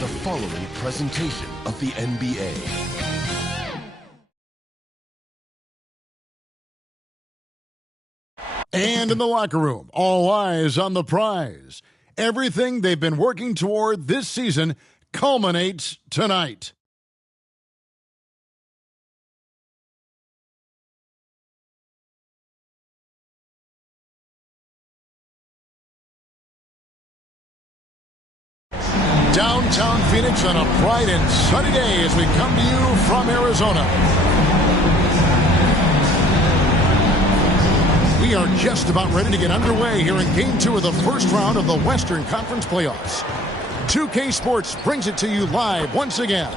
the following presentation of the NBA. And in the locker room, all eyes on the prize. Everything they've been working toward this season culminates tonight. Downtown Phoenix on a bright and sunny day as we come to you from Arizona. We are just about ready to get underway here in Game 2 of the first round of the Western Conference Playoffs. 2K Sports brings it to you live once again.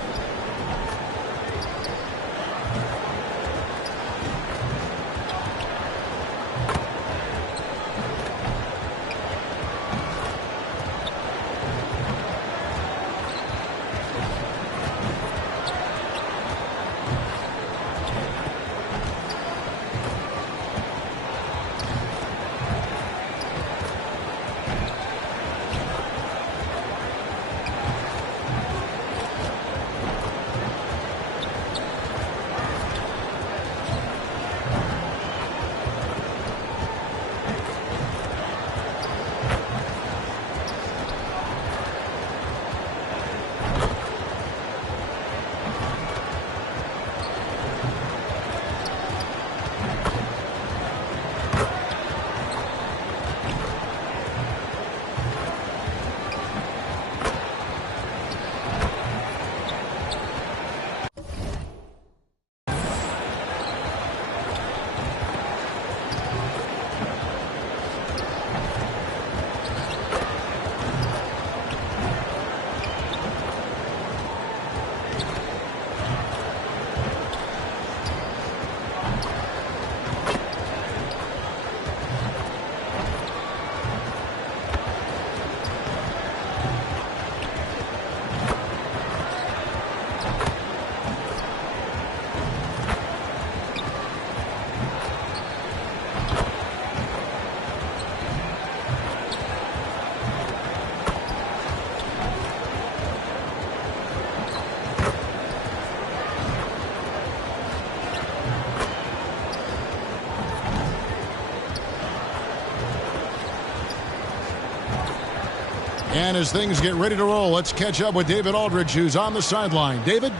And as things get ready to roll, let's catch up with David Aldridge, who's on the sideline. David?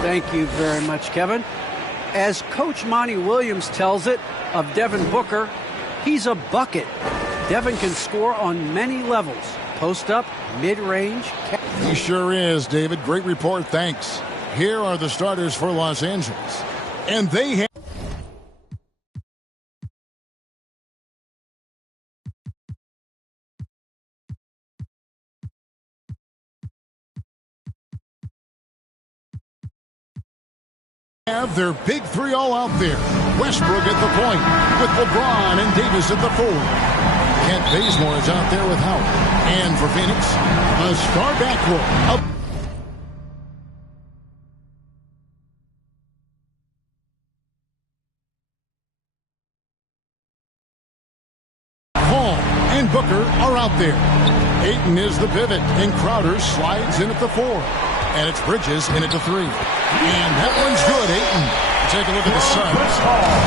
Thank you very much, Kevin. As Coach Monty Williams tells it of Devin Booker, he's a bucket. Devin can score on many levels. Post up, mid-range. He sure is, David. Great report, thanks. Here are the starters for Los Angeles. And they have... have their big three all out there. Westbrook at the point with LeBron and Davis at the forward. Kent Bazemore is out there with Howard. And for Phoenix, a star backcourt. Paul and Booker are out there. Ayton is the pivot, and Crowder slides in at the 4. And it's Bridges in at the 3. And that one's good, Ayton. Take a look at the Suns.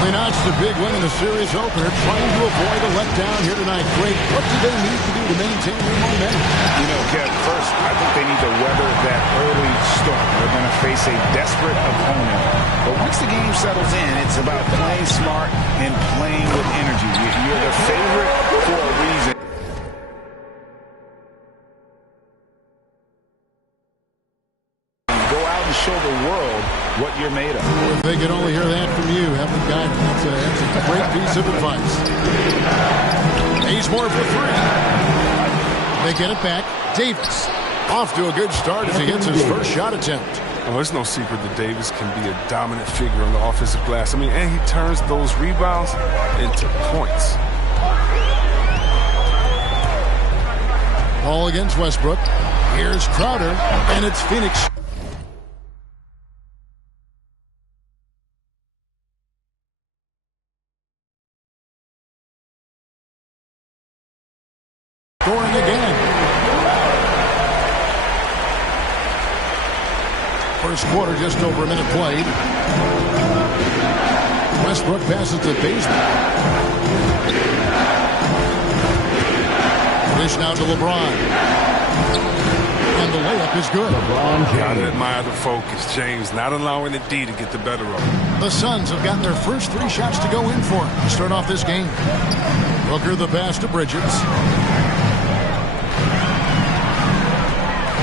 They notched a big win in the series opener, trying to avoid a letdown here tonight. Great. What do they need to do to maintain their momentum? You know, Kev, first, I think they need to weather that early storm. They're going to face a desperate opponent. But once the game settles in, it's about playing smart and playing with energy. You're the favorite for a reason. Show the world what you're made of. If they could only hear that from you, Heaven Guy, that's a great piece of advice. Bazemore for 3. They get it back. Davis off to a good start as he hits his first shot attempt. Well, it's no secret that Davis can be a dominant figure on the offensive glass. I mean, and he turns those rebounds into points. Ball against Westbrook. Here's Crowder, and it's Phoenix. Scoring again. First quarter, just over a minute played. Westbrook passes to Bazemore. Dish now to LeBron. And the layup is good. Gotta admire the focus. James not allowing the D to get the better of him. The Suns have gotten their first 3 shots to go in for to start off this game. Booker the pass to Bridges.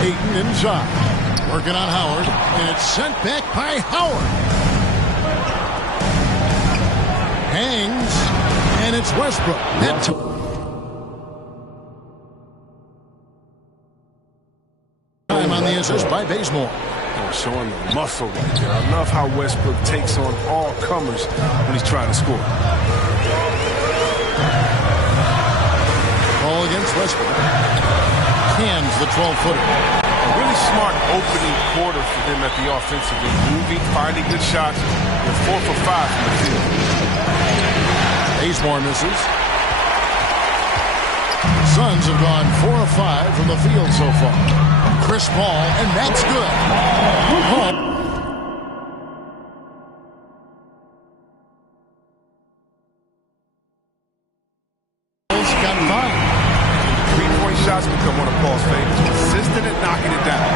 Ayton inside. Working on Howard. And it's sent back by Howard. Hangs. And it's Westbrook. Time on the assist by Bazemore. Showing the muscle right there. I love how Westbrook takes on all comers when he's trying to score. Ball against Westbrook. Cans the 12-footer. A really smart opening quarter for them at the offensive end. Moving, finding good shots. They're 4 for 5 from the field. Bazemore misses. Suns have gone 4 of 5 from the field so far. Chris Paul, and that's good. Got 5. Three-point shots become one of Paul's favorites. Consistent at knocking it down.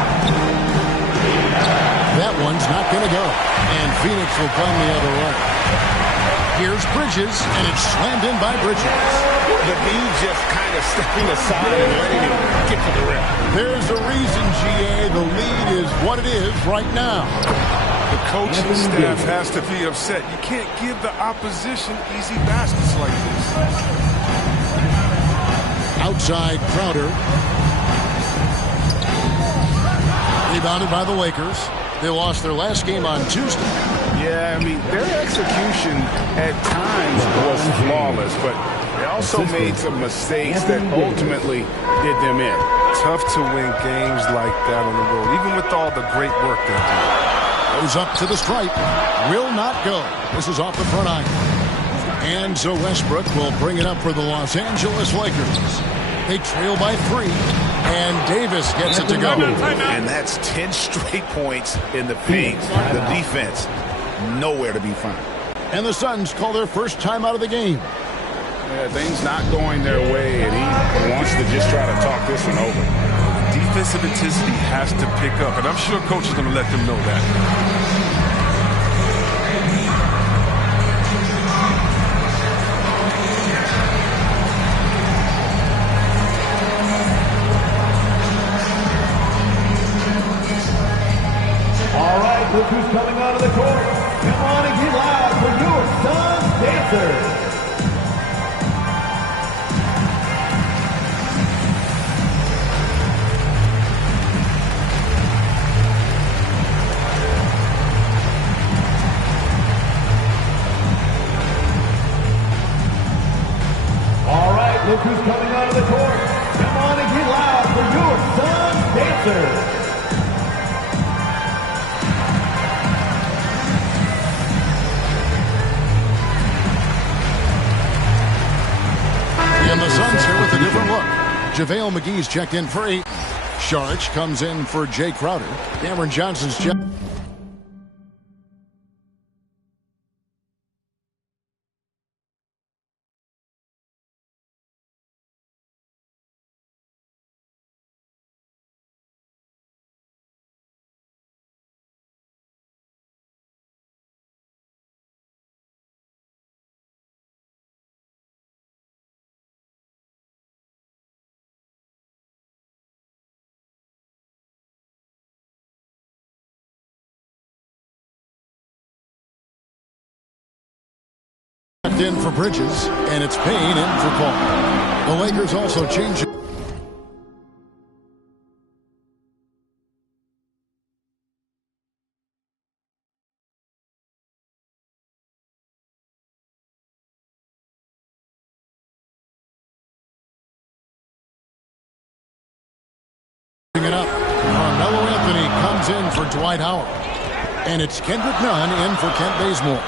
That one's not going to go. And Phoenix will come the other way. Here's Bridges, and it's slammed in by Bridges. The lead just kind of stepping aside and letting him get to the rim. There's a reason, GA. The lead is what it is right now. The coaching staff has to be upset. You can't give the opposition easy baskets like this. Outside Crowder. Rebounded by the Lakers. They lost their last game on Tuesday. Yeah, I mean, their execution at times was flawless, but they also made some mistakes that ultimately did them in. Tough to win games like that on the road, even with all the great work they do. Goes up to the stripe. Will not go. This is off the front iron. And so Westbrook will bring it up for the Los Angeles Lakers. They trail by 3. And Davis gets it to go. And that's 10 straight points in the paint. The defense, nowhere to be found. And the Suns call their first time out of the game. Yeah, things not going their way, and he wants to just try to talk this one over. Defensive intensity has to pick up, and I'm sure coach is going to let them know that. Look who's coming out of the court. Come on and get loud for your Suns dancers. All right, look who's coming out of the court. Come on and get loud for your Suns dancers. And the Suns here with a different look. JaVale McGee's checked in for 8. Saric comes in for Jay Crowder. Cameron Johnson's checked. In for Bridges, and it's Payne in for Paul. The Lakers also changed. It up. Carmelo Anthony comes in for Dwight Howard, and it's Kendrick Nunn in for Kent Bazemore.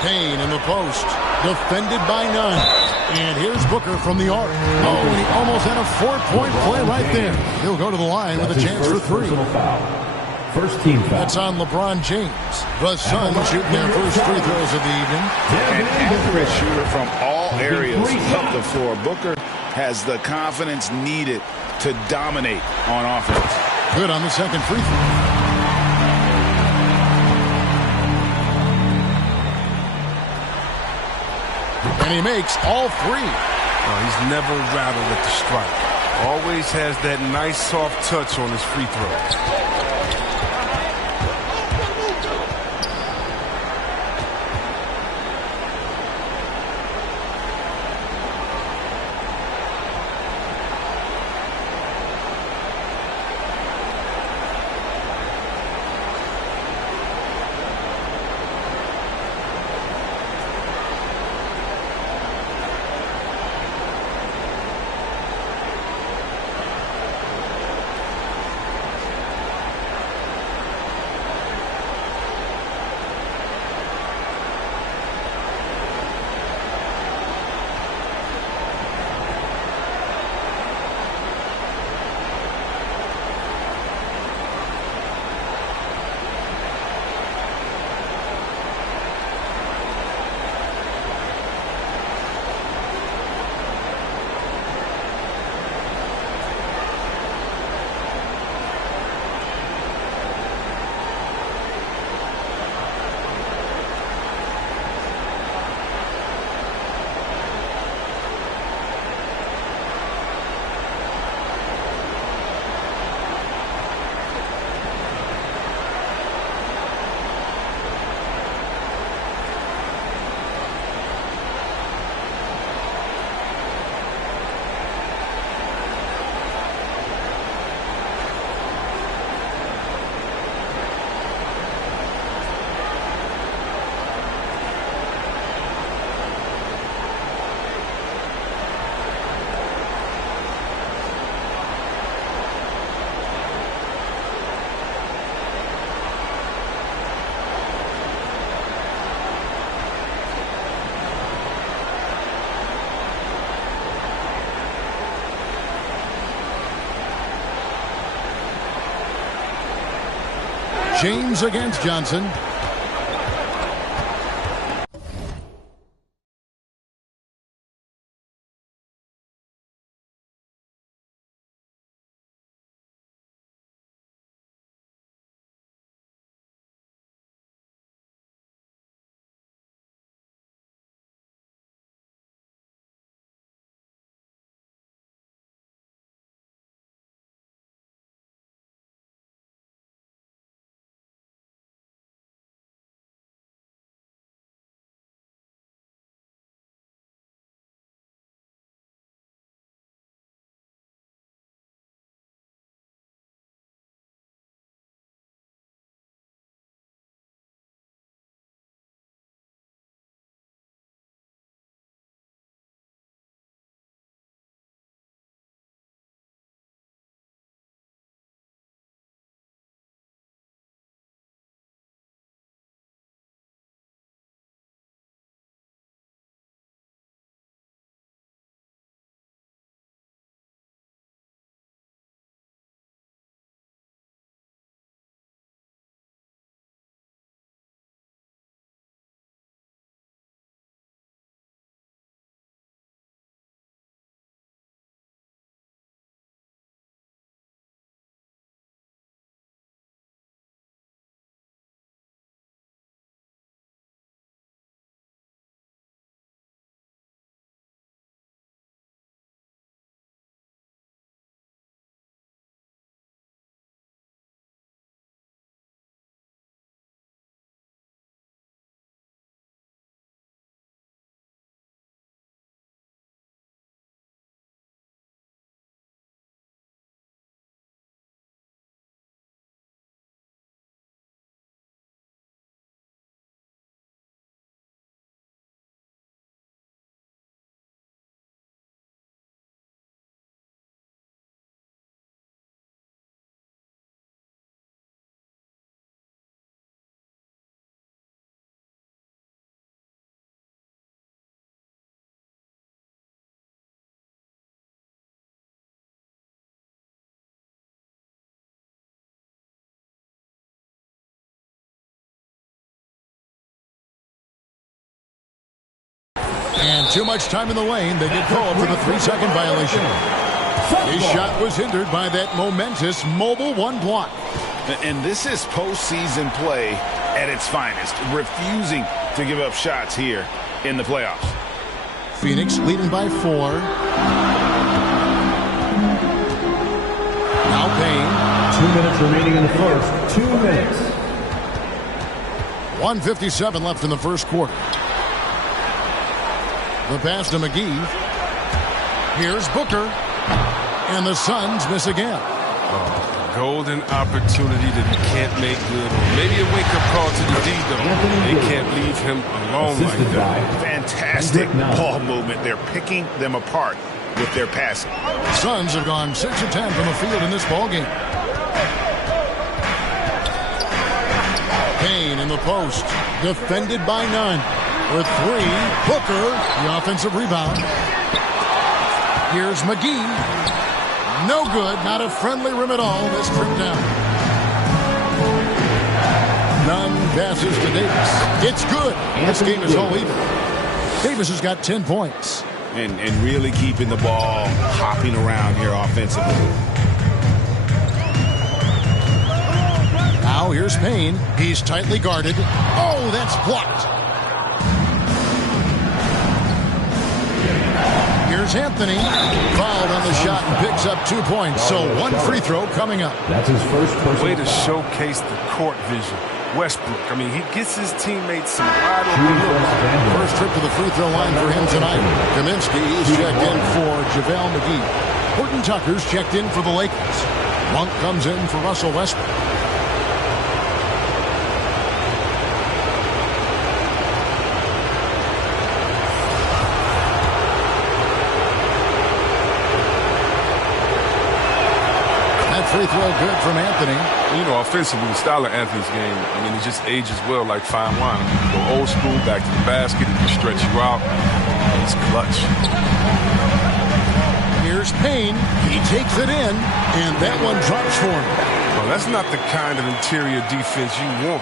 Payne in the post. Defended by none. And here's Booker from the arc. Oh, and he almost had a 4-point play right there. He'll go to the line with a chance for 3. First team foul. That's on LeBron James. The Suns shooting their first free throws of the evening. An accurate shooter from all areas of the floor. Booker has the confidence needed to dominate on offense. Good on the second free throw. And he makes all 3. He's never rattled at the strike. Always has that nice soft touch on his free throws. James against Johnson. Too much time in the lane. They get called for the 3-second violation. His shot was hindered by that momentous mobile one block. And this is postseason play at its finest, refusing to give up shots here in the playoffs. Phoenix leading by 4. Now Payne. 2 minutes remaining in the first. 2 minutes. 1:57 left in the first quarter. The pass to McGee. Here's Booker. And the Suns miss again. Golden opportunity that he can't make good. Maybe a wake-up call to the D, though. They can't leave him alone like that. Fantastic ball movement. They're picking them apart with their passing. Suns have gone 6 of 10 from the field in this ballgame. Payne in the post. Defended by none. For 3, Booker, the offensive rebound. Here's McGee. No good, not a friendly rim at all. This trip down. None passes to Davis. It's good. This game is all even. Davis has got 10 points. And really keeping the ball hopping around here offensively. Now here's Payne. He's tightly guarded. Oh, that's blocked. Here's Anthony. Fouled on the shot and picks up 2 points. So 1 free throw coming up. That's his first personal. Way to showcase the court vision. Westbrook, I mean, he gets his teammates some wide open looks. First trip to the free throw line for him tonight. Kaminsky is checked in for JaVale McGee. Horton Tucker's checked in for the Lakers. Monk comes in for Russell Westbrook. Free throw good from Anthony. You know, offensively, the style of Anthony's game, I mean, it just ages well like fine wine. Go old school, back to the basket, he can stretch you out. He's clutch. Here's Payne. He takes it in, and that one drops for him. Well, that's not the kind of interior defense you want.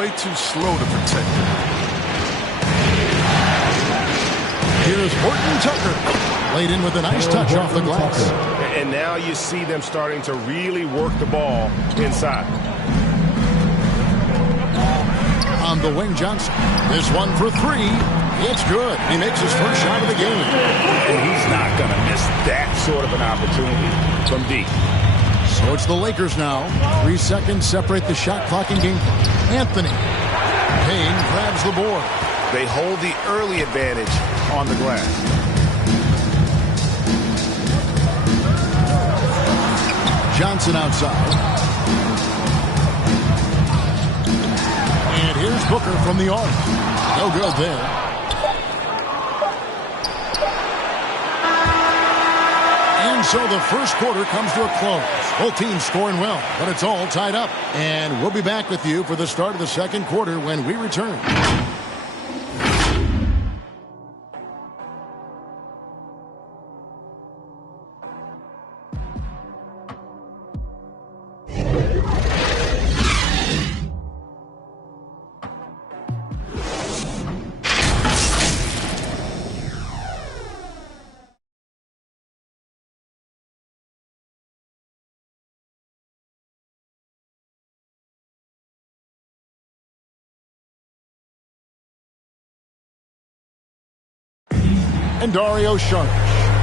Way too slow to protect him. Here's Horton Tucker. Laid in with a nice touch off the glass. And now you see them starting to really work the ball inside. On the wing, Johnson. This one for 3. It's good. He makes his first shot of the game. And he's not going to miss that sort of an opportunity from deep. So it's the Lakers now. 3 seconds separate the shot clock and game clock. Anthony. Payne grabs the board. They hold the early advantage on the glass. Johnson outside. And here's Booker from the arc. No good there. And so the first quarter comes to a close. Both teams scoring well, but it's all tied up. And we'll be back with you for the start of the second quarter when we return. And Dario Saric,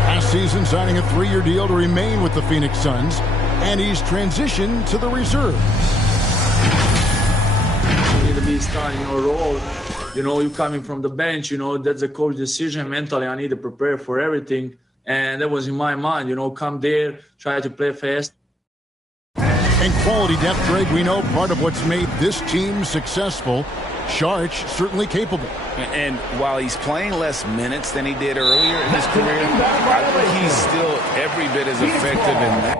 last season signing a 3-year deal to remain with the Phoenix Suns, and he's transitioned to the reserves. You need to be starting your role. You know, you coming from the bench, you know, that's a coach decision. Mentally, I need to prepare for everything. And that was in my mind, you know, come there, try to play fast. And quality depth, Greg, we know part of what's made this team successful. Saric certainly capable. And while he's playing less minutes than he did earlier in his career, I think he's still every bit as effective in that.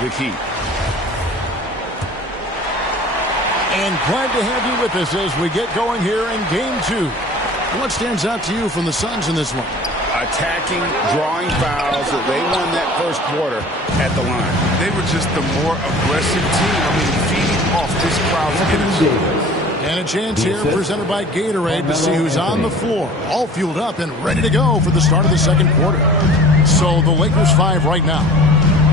the key. And glad to have you with us as we get going here in Game 2. What stands out to you from the Suns in this one? Attacking, drawing fouls. They won that first quarter at the line. They were just the more aggressive team. I mean, feeding off this crowd's energy. And a chance here presented by Gatorade to see who's on the floor. All fueled up and ready to go for the start of the second quarter. So the Lakers 5 right now.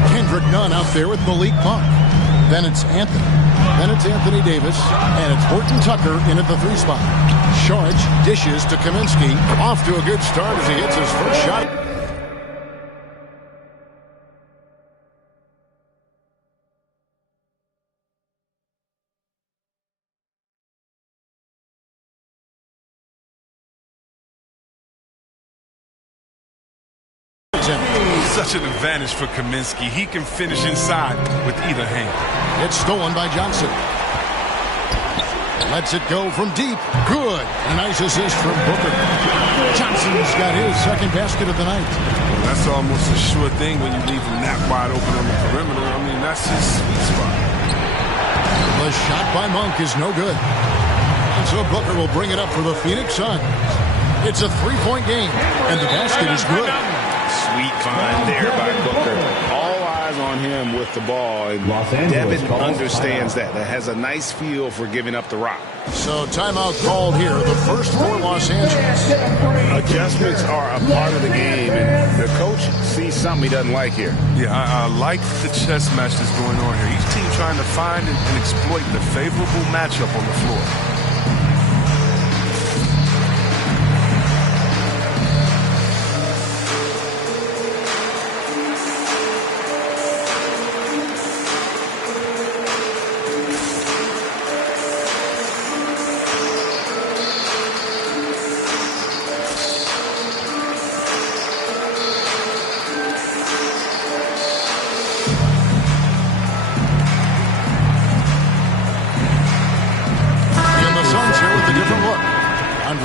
Kendrick Nunn out there with Malik Monk. Then it's Anthony. Then it's Anthony Davis. And it's Horton Tucker in at the 3 spot. Saric dishes to Kaminsky. Off to a good start as he hits his first shot. Such an advantage for Kaminsky. He can finish inside with either hand. It's stolen by Johnson. Lets it go from deep. Good. A nice assist from Booker. Johnson's got his second basket of the night. Well, that's almost a sure thing when you leave him that wide open on the perimeter. I mean, that's his sweet spot. The shot by Monk is no good. And so Booker will bring it up for the Phoenix Suns. It's a 3-point game, and the basket is good. Sweet find there by Booker. All eyes on him with the ball. And Devin understands that. That has a nice feel for giving up the rock. So timeout called here. The first for Los Angeles. Adjustments are a part of the game, and the coach sees something he doesn't like here. Yeah, I like the chess match that's going on here. Each team trying to find and exploit the favorable matchup on the floor.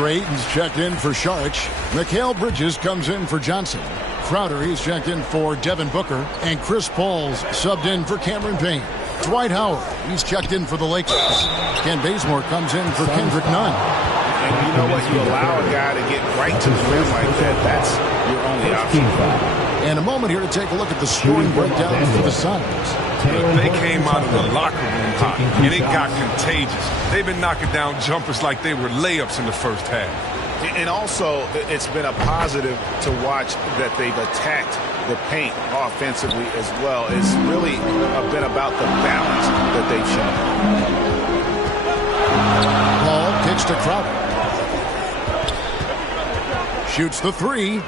Ayton's checked in for Saric. Mikal Bridges comes in for Johnson. Crowder, he's checked in for Devin Booker. And Chris Paul's subbed in for Cameron Payne. Dwight Howard, he's checked in for the Lakers. Ken Bazemore comes in for Kendrick Nunn. And you know what? You allow a guy to get right to the rim like that. That's your only option. And a moment here to take a look at the scoring breakdown for the Suns. They came out of the locker room hot, and it got contagious. They've been knocking down jumpers like they were layups in the first half. And also, it's been a positive to watch that they've attacked the paint offensively as well. It's really been about the balance that they've shown. Paul kicks to Crowder. Shoots the 3.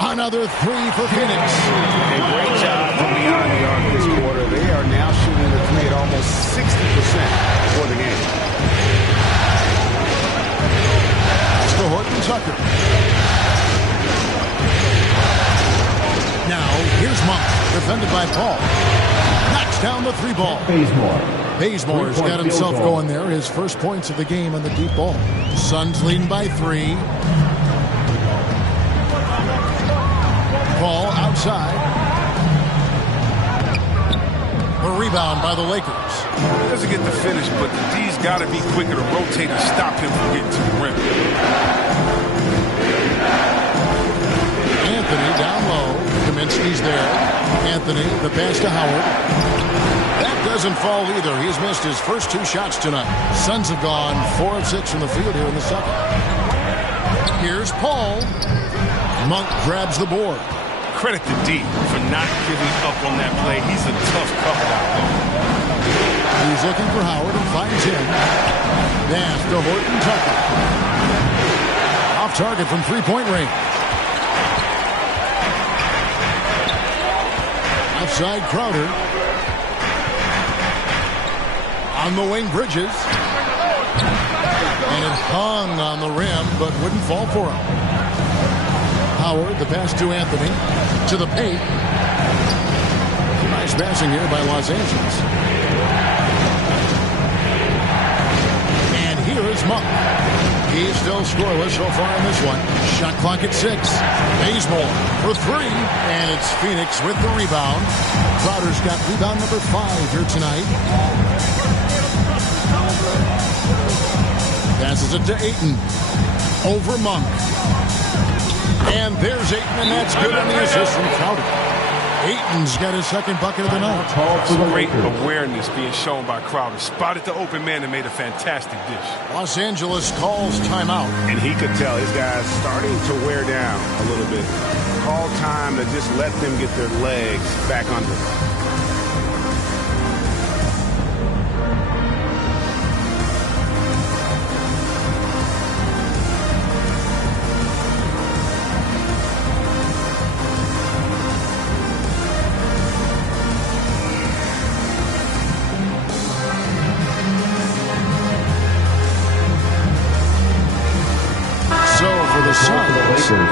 Another 3 for Phoenix. A great job from beyond the arc this quarter. They are now shooting the 3 at almost 60% for the game. It's to Horton Tucker. Now, here's Monk, defended by Paul. Knocks down the 3 ball. Bazemore's got himself going there. His first points of the game on the deep ball. Suns leading by 3. Ball outside. A rebound by the Lakers. He doesn't get the finish, but the D's got to be quicker to rotate and stop him from getting to the rim. Anthony down low. Kaminsky's there. Anthony, the pass to Howard. That doesn't fall either. He's missed his first 2 shots tonight. Suns have gone 4 of 6 from the field here in the second. Here's Paul. Monk grabs the board. Credit to D for not giving up on that play. He's a tough cover out there. He's looking for Howard and finds him. Pass to Horton Tucker. Off target from 3-point range. Outside Crowder. On the wing, Bridges. And it hung on the rim, but wouldn't fall for him. Howard, the pass to Anthony. To the paint. Nice passing here by Los Angeles. And here is Monk. He's still scoreless so far in this one. Shot clock at 6. Bazemore for 3, and it's Phoenix with the rebound. Crowder's got rebound number 5 here tonight. Passes it to Ayton. Over Monk. And there's Ayton, and that's good on the assist from Crowder. Ayton's got his second bucket of the night. Some great awareness being shown by Crowder. Spotted the open man and made a fantastic dish. Los Angeles calls timeout. And he could tell his guys starting to wear down a little bit. Call time to just let them get their legs back under them.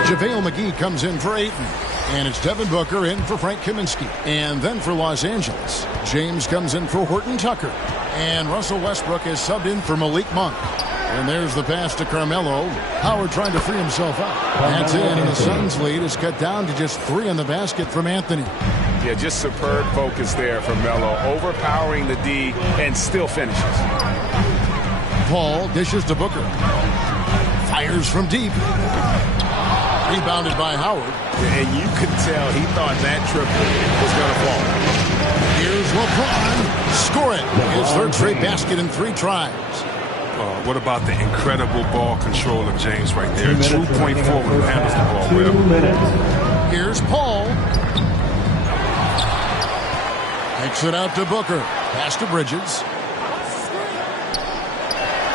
JaVale McGee comes in for Ayton. And it's Devin Booker in for Frank Kaminsky. And then for Los Angeles, James comes in for Horton Tucker. And Russell Westbrook is subbed in for Malik Monk. And there's the pass to Carmelo. Howard trying to free himself up. That's in, and the Suns' lead is cut down to just 3 in the basket from Anthony. Yeah, just superb focus there for Melo. Overpowering the D and still finishes. Paul dishes to Booker. Fires from deep. Rebounded by Howard. And you could tell he thought that triple was going to fall. Here's LeBron. Score it. His third straight basket in 3 tries. What about the incredible ball control of James right there? True point forward who handles the ball well. Here's Paul. Takes it out to Booker. Pass to Bridges.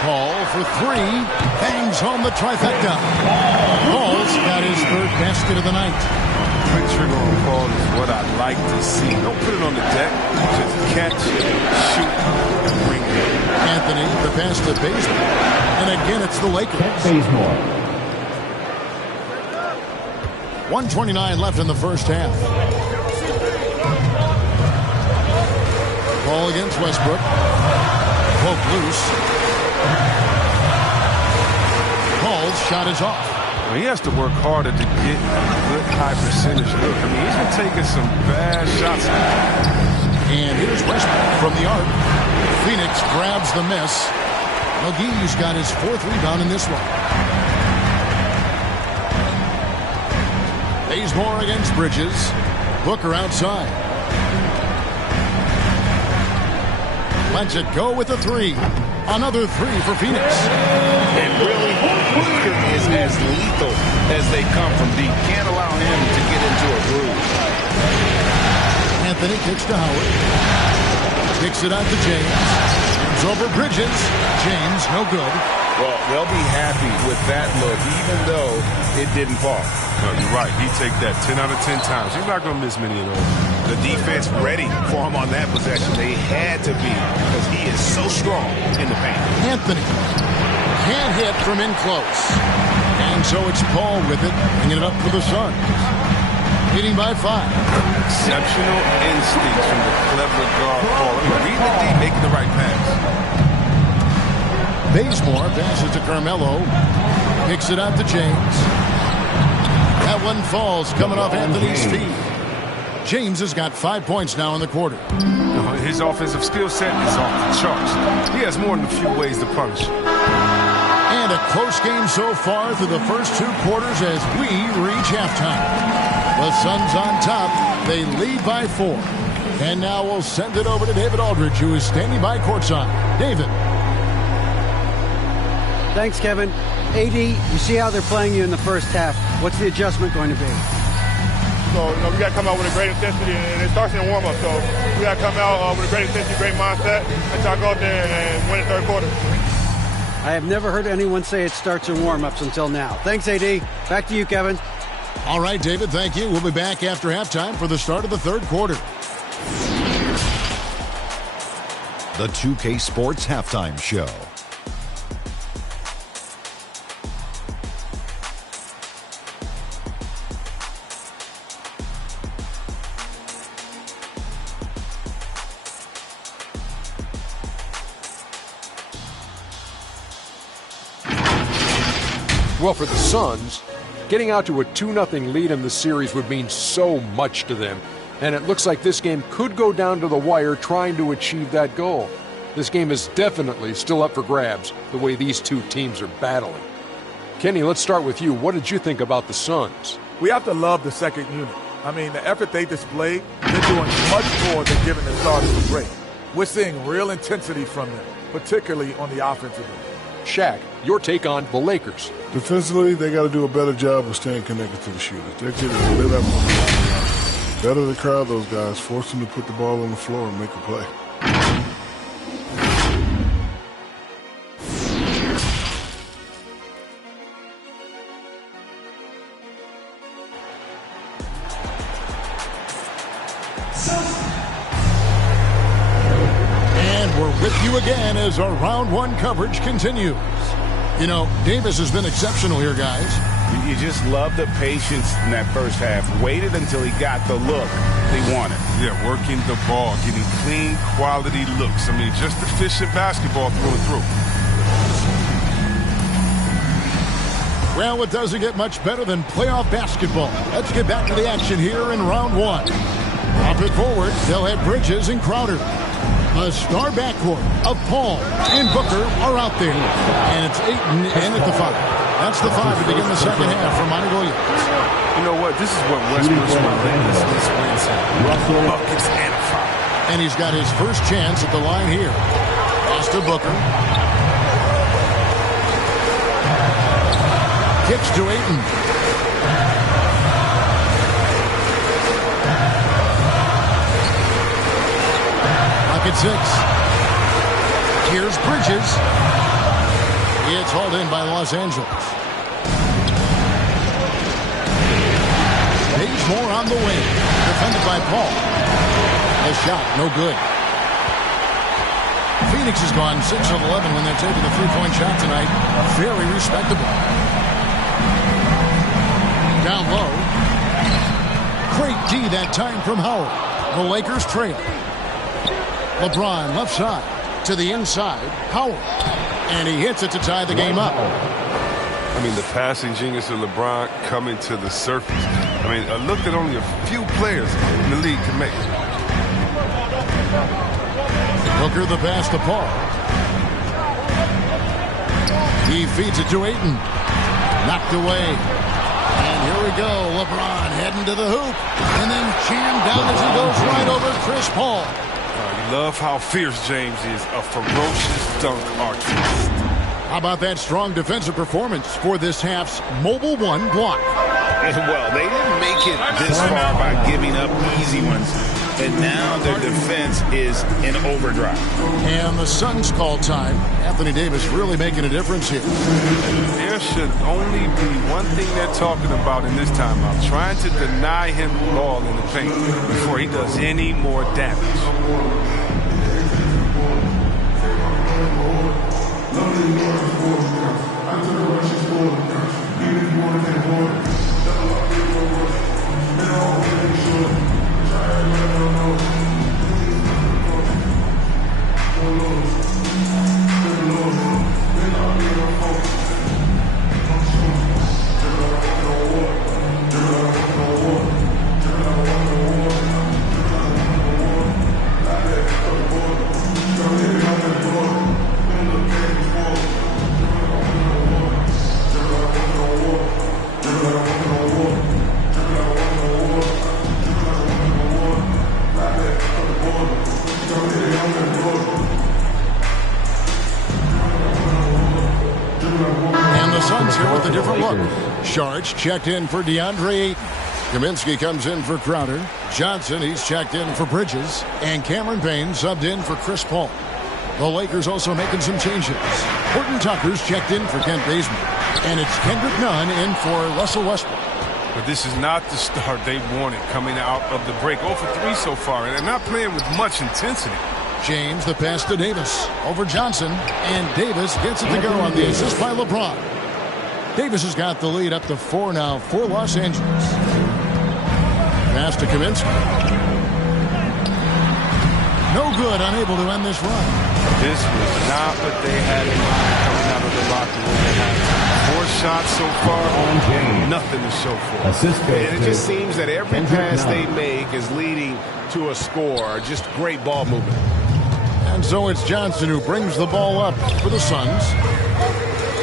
Paul for 3. Bangs home the trifecta. Paul's got his third basket of the night. Quick trigger on Paul is what I like to see. Don't put it on the deck. Just catch, shoot, and bring it. Anthony, the pass to Bazemore. And again, it's the Lakers. 1:29 left in the first half. Ball against Westbrook. Poke loose. Paul's shot is off. Well, he has to work harder to get a good high percentage look. I mean, he's been taking some bad shots. And here's Westbrook from the arc. Phoenix grabs the miss. McGee's got his 4th rebound in this one. Bazemore against Bridges. Booker outside. Lets it go with the 3. Another 3 for Phoenix. And really, Booker is as lethal as they come from deep. Can't allow him to get into a groove. Anthony kicks to Howard. Kicks it out to James. Comes over Bridges. James, no good. Well, they'll be happy with that look, even though it didn't fall. No, you're right. He take that 10 out of 10 times. You're not going to miss many of those. The defense ready for him on that possession. They had to be because he is so strong in the paint. Anthony can't hit from in close. And so it's Paul with it, bringing it up for the Suns. Leading by 5. Exceptional instincts from the clever guard Paul. Read the D, making the right pass. Bazemore passes to Carmelo. Kicks it out to James. That one falls, coming off Anthony's feet. James has got 5 points now in the quarter. His offensive skill set is off the charts. He has more than a few ways to punish. And a close game so far through the first 2 quarters as we reach halftime. The Suns on top. They lead by 4. And now we'll send it over to David Aldridge, who is standing by courtside. David. Thanks, Kevin. AD, you see how they're playing you in the first half. What's the adjustment going to be? So, we got to come out with a great intensity, and it starts in the warm-up. So, we got to come out with a great intensity, great mindset, and try to go out there and win the third quarter. I have never heard anyone say it starts in warm-ups until now. Thanks, AD. Back to you, Kevin. All right, David, thank you. We'll be back after halftime for the start of the third quarter. The 2K Sports Halftime Show. Well, for the Suns, getting out to a 2-0 lead in the series would mean so much to them. And it looks like this game could go down to the wire trying to achieve that goal. This game is definitely still up for grabs, the way these two teams are battling. Kenny, let's start with you. What did you think about the Suns? We have to love the second unit. I mean, the effort they displayed, they're doing much more than giving the starters a break. We're seeing real intensity from them, particularly on the offensive end. Shaq, your take on the Lakers. Defensively, they got to do a better job of staying connected to the shooters. They're getting lit up. Better to crowd those guys, force them to put the ball on the floor and make a play. With you again as our round one coverage continues. You know, Davis has been exceptional here, guys. You just love the patience in that first half. Waited until he got the look he wanted. Yeah, working the ball, getting clean, quality looks. I mean, just efficient basketball through and through. Well, it doesn't get much better than playoff basketball. Let's get back to the action here in round one. Up it forward, they'll have Bridges and Crowder. A star backcourt of Paul and Booker are out there. And it's Ayton in at the 5. That's the 5 to begin the second half for Monty Williams. You know what? This is what Westbrook's relentlessness wins him. Buckets and a foul. And he's got his first chance at the line here. Pass to Booker. Kicks to Ayton. At 6. Here's Bridges. It's hauled in by Los Angeles. Bazemore on the wing. Defended by Paul. The shot, no good. Phoenix has gone 6 of 11 when they're taking the three-point shot tonight. Very respectable. Down low. Great D that time from Howard. The Lakers trail. LeBron left side to the inside. Howard. And he hits it to tie the game up. I mean, the passing genius of LeBron coming to the surface. I mean, a look that only a few players in the league can make. Booker the pass to Paul. He feeds it to Ayton. Knocked away. And here we go. LeBron heading to the hoop. And then jammed down as he goes right over Chris Paul. Love how fierce James is, a ferocious dunk artist. How about that strong defensive performance for this half's Mobile One block? Well, they didn't make it this far by giving up easy ones. And now their defense is in overdrive. And the Suns call time. Anthony Davis really making a difference here. There should only be one thing they're talking about in this timeout. Trying to deny him the ball in the paint before he does any more damage. Sharch checked in for DeAndre Ayton. Kaminsky comes in for Crowder. Johnson, he's checked in for Bridges. And Cameron Payne subbed in for Chris Paul. The Lakers also making some changes. Horton Tucker's checked in for Kent Bazemore. And it's Kendrick Nunn in for Russell Westbrook. But this is not the start they wanted coming out of the break. 0 for 3 so far, and they're not playing with much intensity. James, the pass to Davis. Over Johnson. And Davis gets it to go on the assist by LeBron. Davis has got the lead up to 4 now for Los Angeles. Pass to Kaminsky. No good, unable to end this run. This was not what they had in mind coming out out of the locker room. They have 4 shots so far, nothing to show for it. And it just seems that every pass they make is leading to a score. Just great ball movement. And so it's Johnson who brings the ball up for the Suns.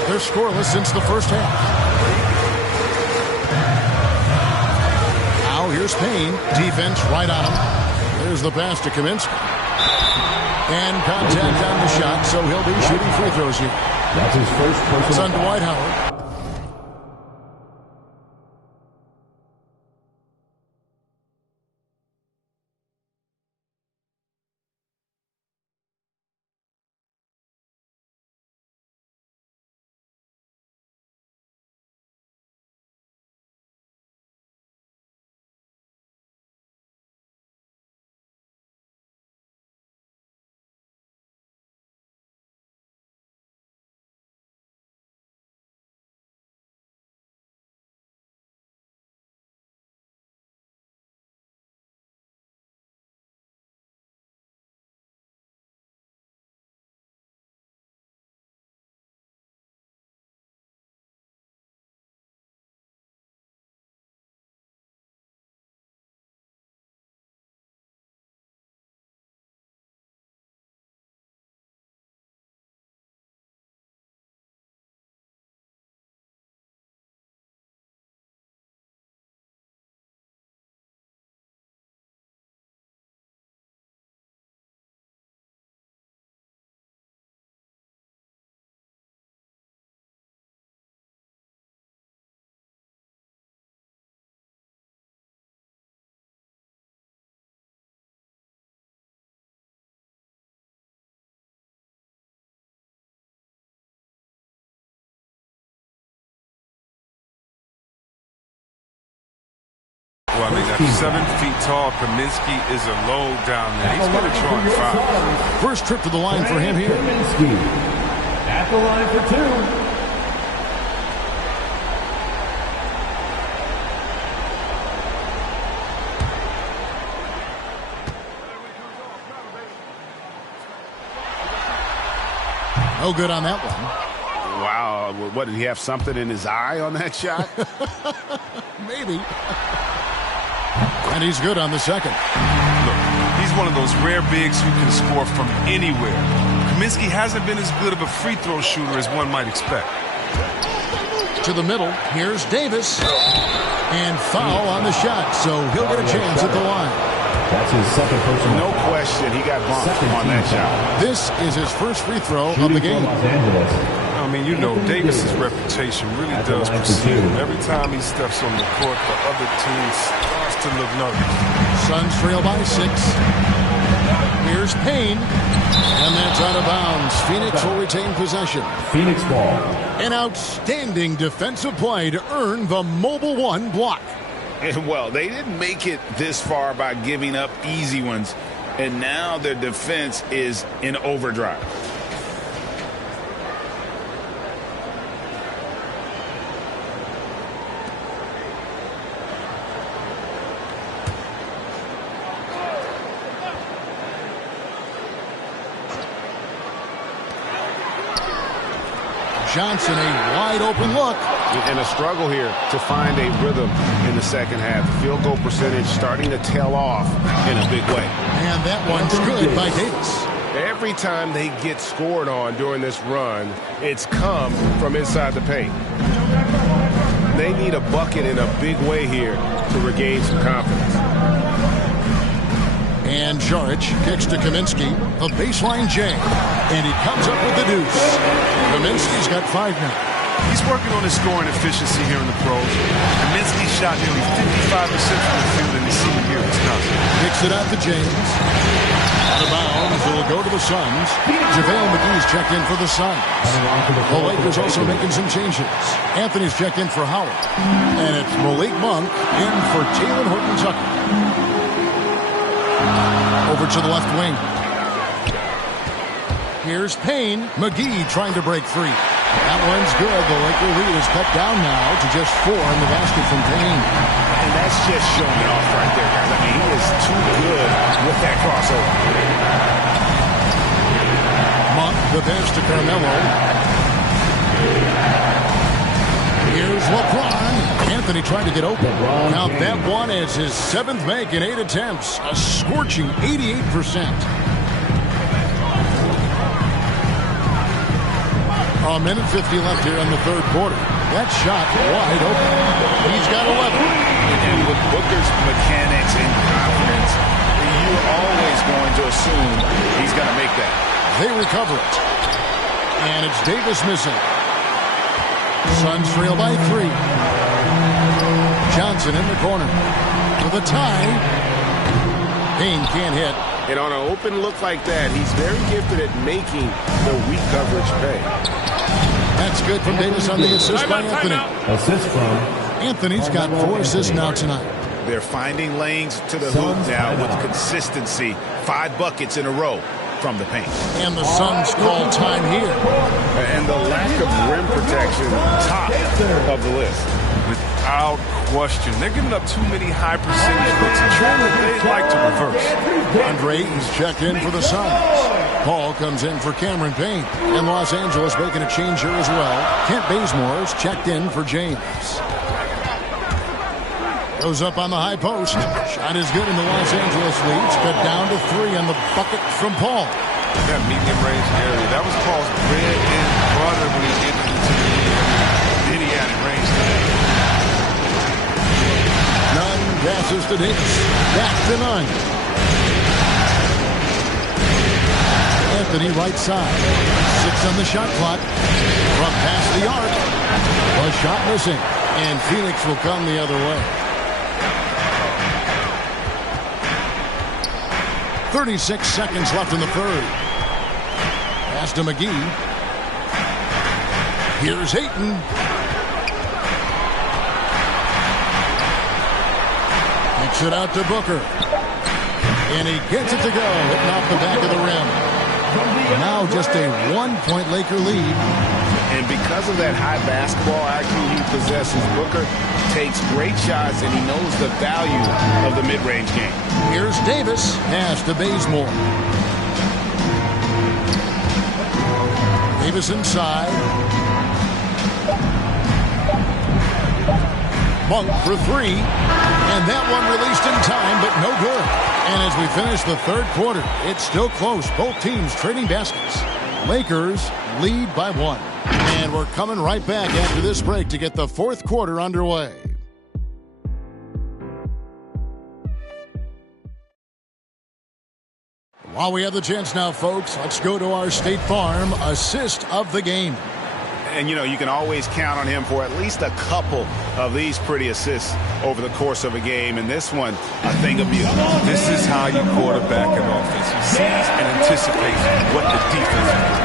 They're scoreless since the first half. Now here's Payne. Defense right on him. There's the pass to Kaminsky. And contact on the shot, so he'll be shooting free throws here. That's his first personal. It's on Dwight Howard. Well, I mean, at 7 feet tall, Kaminsky is a load down there. He's going to draw foul. First trip to the line for him here. Kaminsky at the line for 2. No good on that one. Wow, what, did he have something in his eye on that shot? Maybe. And he's good on the second. Look, he's one of those rare bigs who can score from anywhere. Kaminsky hasn't been as good of a free throw shooter as one might expect. To the middle, here's Davis. And foul on the shot, so he'll get a chance at the line. That's his second personal. No question, he got bumped on that shot. This is his first free throw of the game. Los Angeles. I mean, you know, Davis's reputation really does precede him. Every time he steps on the court, the other team starts to look nervous. Suns trail by 6. Here's Payne. And that's out of bounds. Phoenix will retain possession. Phoenix ball. An outstanding defensive play to earn the Mobile One block. And, well, they didn't make it this far by giving up easy ones. And now their defense is in overdrive. Johnson, a wide open look. And a struggle here to find a rhythm in the second half. The field goal percentage starting to tail off in a big way. And that one's good by Davis. Every time they get scored on during this run, it's come from inside the paint. They need a bucket in a big way here to regain some confidence. And Jaric kicks to Kaminsky, the baseline J, and he comes up with the deuce. Kaminsky's got 5 now. He's working on his scoring efficiency here in the pros. Kaminsky shot nearly 55% from the field in his senior year at Wisconsin. Kicks it out to James. Out of bounds, it'll go to the Suns. JaVale McGee's checked in for the Suns. The Lakers also making some changes. Anthony's checked in for Howard. And it's Malik Monk in for Taylor Horton-Tucker. Over to the left wing. Here's Payne. McGee trying to break free. That one's good. The Laker lead is cut down now to just 4 in the basket from Payne. And that's just showing it off right there, guys. I mean, he is too good with that crossover. Monk, the pass to Carmelo. Here's LeBron. Anthony trying to get open. Now that one is his 7th make in 8 attempts. A scorching 88%. A minute 50 left here in the third quarter. That shot wide open. He's got 11. And with Booker's mechanics and confidence, you're always going to assume he's going to make that. They recover it. And it's Davis missing. Suns trail by 3. Johnson in the corner. For the tie. Payne can't hit. And on an open look like that, he's very gifted at making the weak coverage pay. That's good from Davis on the assist by Anthony. Assist from Anthony's got 4 assists now tonight. They're finding lanes to the hoop now with consistency. 5 buckets in a row from the paint. And the Suns call time here. And the lack of rim protection, top of the list. Without question. They're giving up too many high percentage looks. A trend that they'd like to reverse. Andre Ayton's checked in for the Suns. Paul comes in for Cameron Payne. And Los Angeles making a change here as well. Kent Bazemore's checked in for James. Goes up on the high post. Shot is good in the Los Angeles leads. Cut down to 3 on the bucket from Paul. That medium range area, that was Paul's bread and butter when he entered into the league. Then he added range to that. Nunn passes to Davis. Back to Nunn. Anthony right side. 6 on the shot clock. From past the arc. A shot missing. And Phoenix will come the other way. 36 seconds left in the third. Pass to McGee. Here's Ayton. Kicks it out to Booker. And he gets it to go. Hitting off the back of the rim. Now just a 1-point Laker lead. And because of that high basketball IQ he possesses, Booker takes great shots and he knows the value of the mid-range game. Here's Davis. Pass to Bazemore. Davis inside. Monk for 3. And that one released in time, but no good. And as we finish the third quarter, it's still close. Both teams trading baskets. Lakers lead by 1. And we're coming right back after this break to get the fourth quarter underway. While we have the chance now, folks, let's go to our State Farm assist of the game. And, you know, you can always count on him for at least a couple of these pretty assists over the course of a game. And this one, a thing of beauty. This is how you quarterback an offense. He sees and anticipates what the defense is.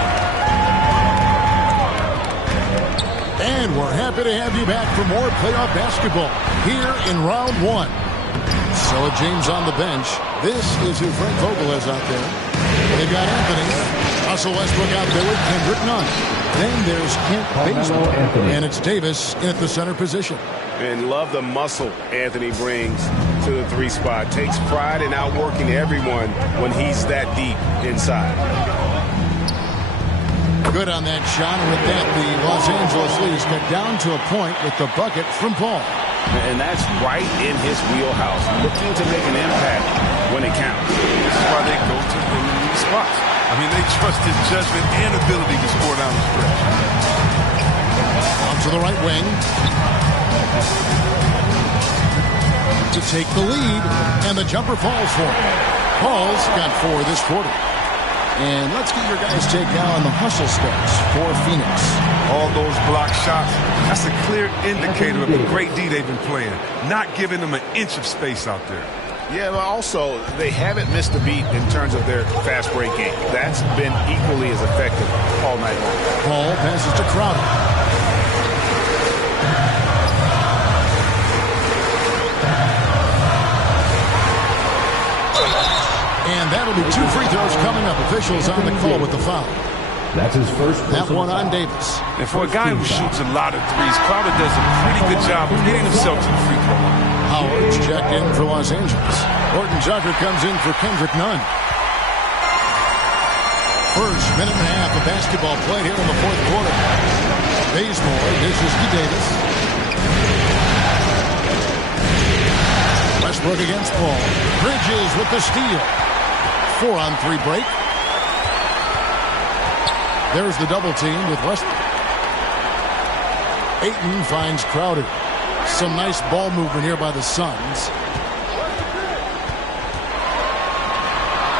And we're happy to have you back for more playoff basketball here in round 1. So James on the bench. This is who Frank Vogel is out there. They've got Anthony. Russell Westbrook out there with Kendrick Nunn. Then there's Kent Bazemore. And it's Davis in at the center position. And love the muscle Anthony brings to the 3 spot. Takes pride in outworking everyone when he's that deep inside. Good on that shot. And with that, the Los Angeles lead is cut down to a point with the bucket from Paul. And that's right in his wheelhouse. Looking to make an impact when it counts. This is why they go to him in these spots. I mean, they trust his judgment and ability to score down the stretch. On to the right wing. To take the lead. And the jumper falls for him. Paul's got 4 this quarter. And let's get your guys' take now on the hustle steps for Phoenix. All those block shots, that's a clear indicator of the great D they've been playing. Not giving them an inch of space out there. Yeah, but also, they haven't missed a beat in terms of their fast break game. That's been equally as effective all night long. Paul passes to Crowder. And that'll be 2 free throws coming up. Officials on the call with the foul. That's his first. That one on Davis. And for a guy who shoots a lot of threes, Crowder does a pretty good job of getting himself to the free throw line. Howard's checked in for Los Angeles. Horton Tucker comes in for Kendrick Nunn. First minute and a half of basketball played here in the fourth quarter. Bazemore dishes to Davis. Westbrook against Paul. Bridges with the steal. 4-on-3 break. There's the double team with Westbrook. Ayton finds Crowder. Some nice ball movement here by the Suns.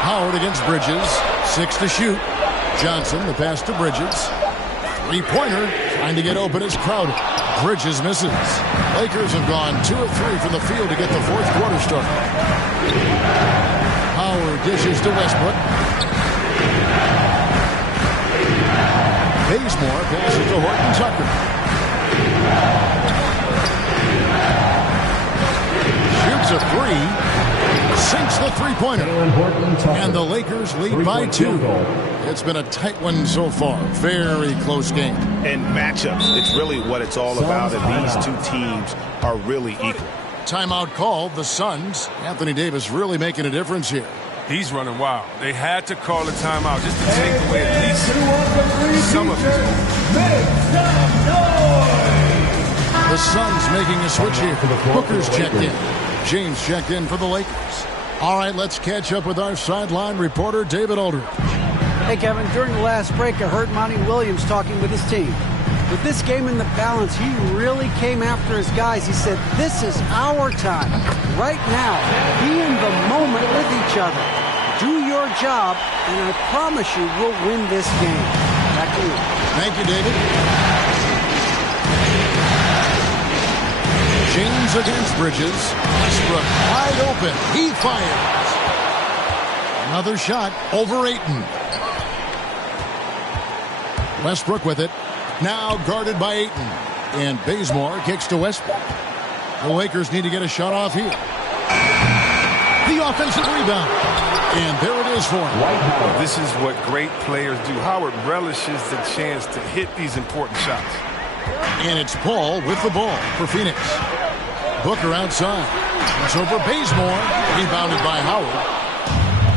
Howard against Bridges. 6 to shoot. Johnson, the pass to Bridges. Three-pointer, trying to get open is Crowder. Bridges misses. Lakers have gone 2 of 3 from the field to get the fourth quarter started. Howard dishes to Westbrook. Bazemore passes to Horton Tucker. Shoots a 3. Sinks the three-pointer. And the Lakers lead by 2. It's been a tight one so far. Very close game. And matchups, it's really what it's all about, and these two teams are really equal. Timeout called. The Suns. Anthony Davis really making a difference here. He's running wild. They had to call a timeout just to take away at least some of it. The Suns making a switch here. Booker's checked in. James checked in for the Lakers. All right, let's catch up with our sideline reporter, David Aldridge. Hey, Kevin, during the last break, I heard Monty Williams talking with his team. With this game in the balance, he really came after his guys. He said, this is our time. Right now, be in the moment with each other. Do your job, and I promise you we'll win this game. Back to you. Thank you, David. James against Bridges. Westbrook wide open. He fires. Another shot over Ayton. Westbrook with it. Now guarded by Ayton. And Bazemore kicks to Westbrook. The Lakers need to get a shot off here. The offensive rebound. And there it is for him. This is what great players do. Howard relishes the chance to hit these important shots. And it's Paul with the ball for Phoenix. Booker outside. It's over Bazemore. Rebounded by Howard.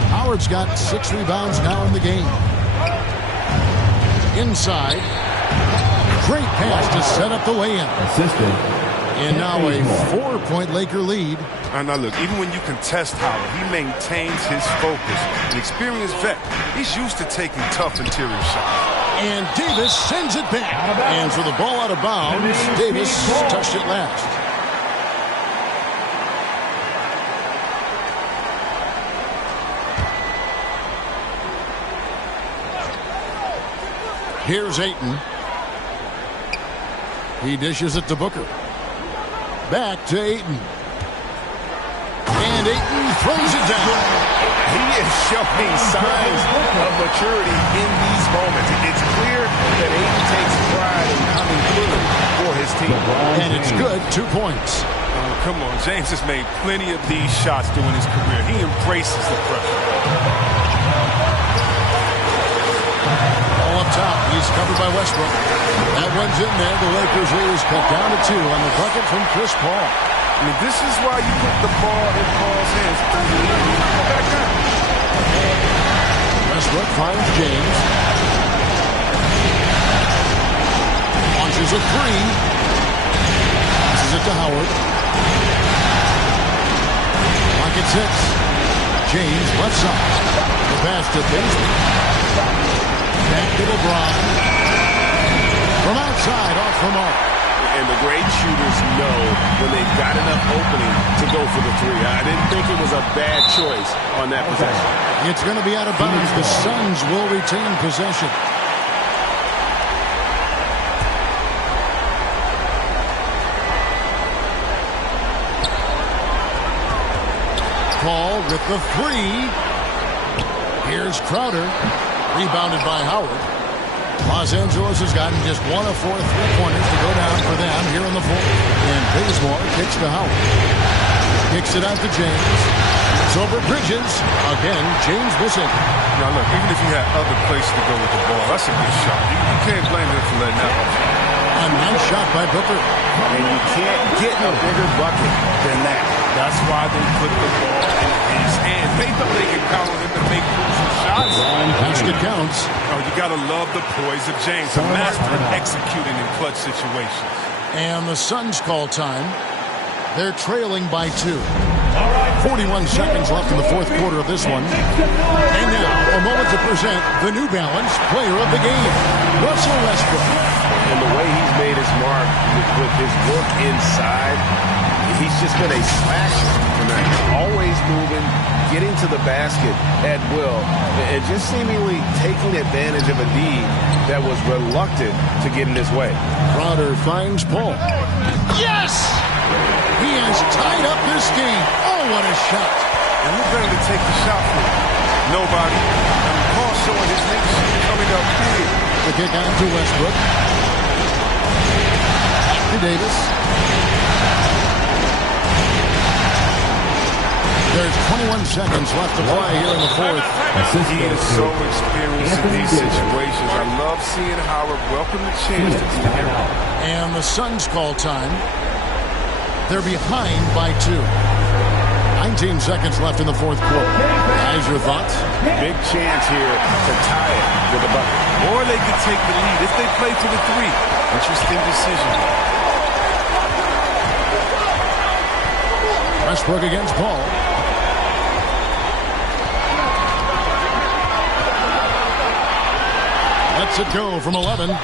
Howard's got 6 rebounds now in the game. Inside. Great pass to set up the lay-in. And now a 4-point Laker lead. And now look, even when you contest Howard, he maintains his focus. An experienced vet. He's used to taking tough interior shots. And Davis sends it back. And for the ball out of bounds, Davis touched it last. Here's Ayton. He dishes it to Booker. Back to Ayton. And Ayton throws it down. He is showing signs of maturity in these moments. It's clear that Ayton takes pride in coming through for his team. And it's good. 2 points. Come on, James has made plenty of these shots during his career. He embraces the pressure. Up top, he's covered by Westbrook. That one's in there. The Lakers lead is cut down to 2 on the bucket from Chris Paul. I mean, this is why you put the ball in Paul's hands. Go back down. Westbrook finds James. Launches a 3. Passes it to Howard. Clock at 6. James left side. The pass to Bazemore. Back to LeBron. From outside, off the mark. And the great shooters know when they've got enough opening to go for the 3. I didn't think it was a bad choice on that possession. It's going to be out of bounds. The Suns will retain possession. Paul with the 3. Here's Crowder. Rebounded by Howard. Los Angeles has gotten just 1 of 4 3-pointers to go down for them here in the fourth. And Bazemore kicks to Howard. Kicks it out to James. It's over Bridges. Again, James missing. Now look, even if you had other places to go with the ball, that's a good shot. You can't blame him for letting that one. A nice shot by Booker. And you can't get a bigger bucket than that. That's why they put the ball in his hands. They know they can count on him to make crucial shots. Basket counts. Oh, you got to love the poise of James, a master of executing in clutch situations. And the Suns call time. They're trailing by 2. 41 seconds left in the fourth quarter of this one. And now, a moment to present the New Balance Player of the Game, Russell Westbrook. And the way he's made his mark with his work inside, he's just been a slasher tonight. Always moving, getting to the basket at will, and just seemingly taking advantage of a D that was reluctant to get in his way. Crowder finds Paul. Yes! He has tied up this game. Oh, what a shot. And who's ready to take the shot for him? Nobody. And Paul showing his leadership coming up big. The kick out to Westbrook. Back to Davis. There's 21 seconds left to play here in the fourth. He is so experienced in these situations. I love seeing Howard welcome the chance to be the hero. And the Suns call time. They're behind by 2. 19 seconds left in the fourth quarter. Guys, your thoughts? Big chance here to tie it with a bucket. Or they could take the lead if they play to the 3. Interesting decision. Westbrook against Paul. Lets it go from 11. Ooh,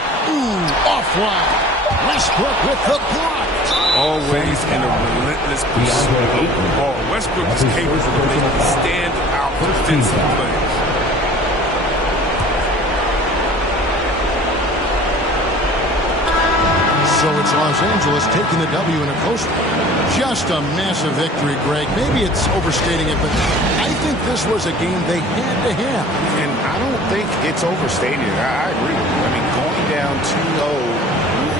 offline. Westbrook with the block. Always in a relentless pursuit of the ball. Westbrook is capable of making stand-out defensive plays. So it's Los Angeles taking the W in a close one. Just a massive victory, Greg. Maybe it's overstating it, but I think this was a game they had to have. And I don't think it's overstated. I agree with you. I mean, going down 2-0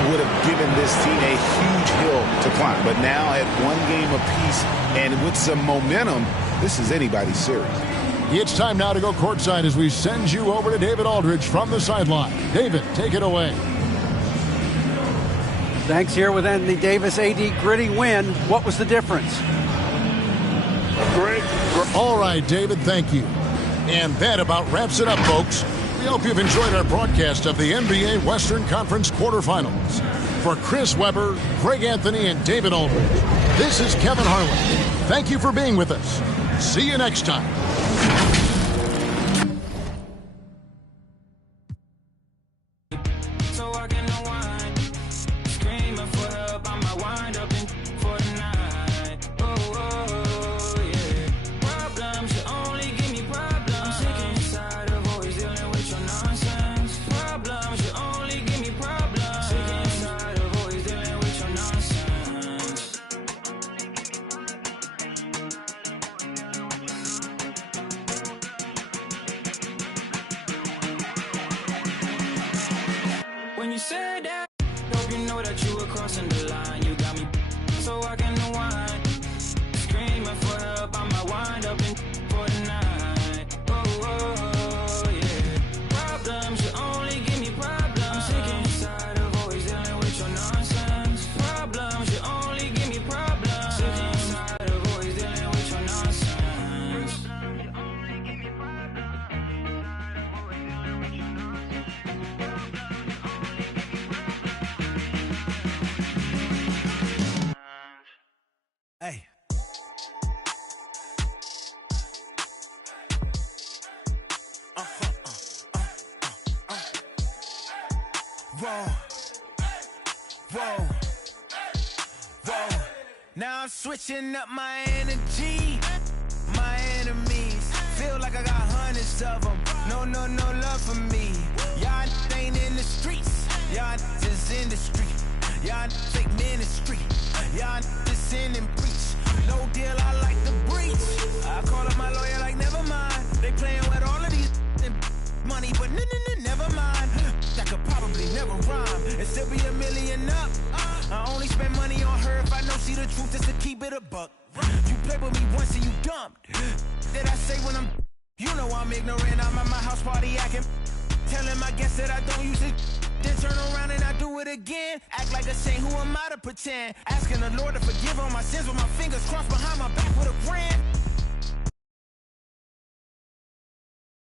would have given this team a huge hill to climb. But now at one game apiece and with some momentum, this is anybody's series. It's time now to go courtside as we send you over to David Aldridge from the sideline. David, take it away. Thanks. Here with Anthony Davis. AD, gritty win. What was the difference? Great. All right, David, thank you. And that about wraps it up, folks. We hope you've enjoyed our broadcast of the NBA Western Conference quarterfinals. For Chris Webber, Greg Anthony, and David Aldridge, this is Kevin Harlan. Thank you for being with us. See you next time. When you said that, hope you know that you were crossing the line. You got me so I can unwind. Screaming for help, I might wind up in for the night. Oh, yeah. Problems, you only give me problems. Sick inside of always dealing with your nonsense. Problems, you only give me problems. Sick inside of always dealing with your nonsense. Hey. Whoa. Now I'm switching up my energy. My enemies feel like I got hundreds of them. No love for me. Y'all ain't in the streets. Y'all just in the street. Y'all take ministry. Y'all just sin and preach. No deal, I like the breach. I call up my lawyer like, never mind. They playing with all of these money, but never mind. That could probably never rhyme and still be $1 million up. I only spend money on her if I know she the truth, just to keep it a buck. You play with me once and you dumped. Did I say when I'm, you know I'm ignorant. I'm at my house party acting, telling my guests that I don't use it. then turn around and I do it again. Act like a saint, who am I to pretend? Asking the Lord to forgive all my sins with my fingers crossed behind my back with a grin.